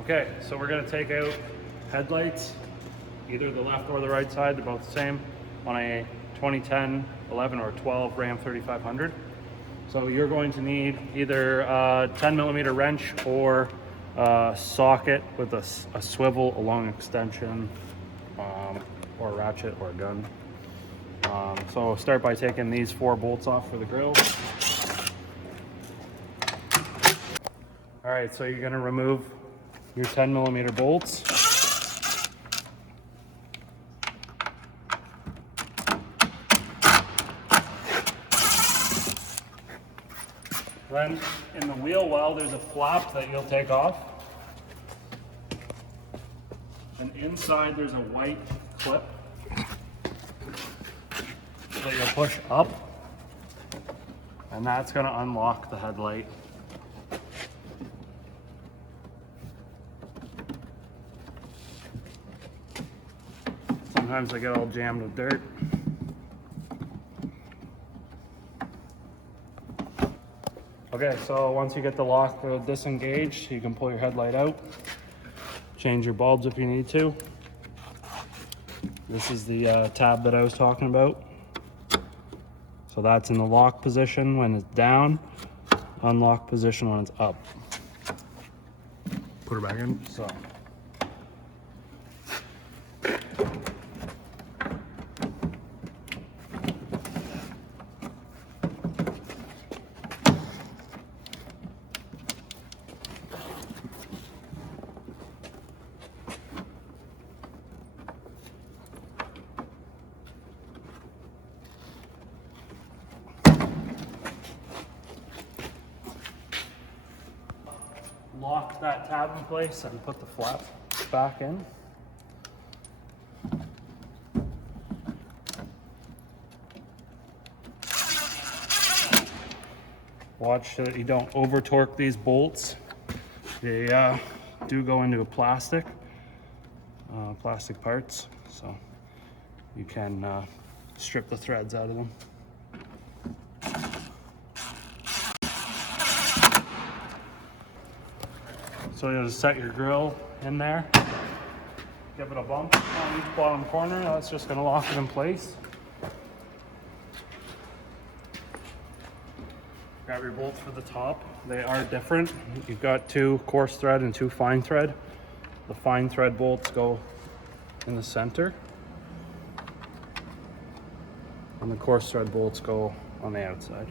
Okay, so we're gonna take out headlights, either the left or the right side, they're both the same, on a 2010, 11, or 12 Ram 3500. So you're going to need either a 10 millimeter wrench or a socket with a swivel, a long extension, or a ratchet or a gun. So start by taking these 4 bolts off for the grill. All right, so you're gonna remove your 10 millimeter bolts. Then in the wheel well, there's a flap that you'll take off. And inside there's a white clip that you'll push up. And that's gonna unlock the headlight. Sometimes I get all jammed with dirt. Okay, so once you get the lock disengaged, you can pull your headlight out, change your bulbs if you need to. This is the tab that I was talking about. So that's in the lock position when it's down, unlock position when it's up. Put her back in. So. Lock that tab in place and put the flap back in. Watch that you don't over torque these bolts. They do go into a plastic parts, so you can strip the threads out of them. So you'll just set your grill in there, give it a bump on each bottom corner. That's just going to lock it in place. Grab your bolts for the top. They are different. You've got 2 coarse thread and 2 fine thread. The fine thread bolts go in the center, and the coarse thread bolts go on the outside.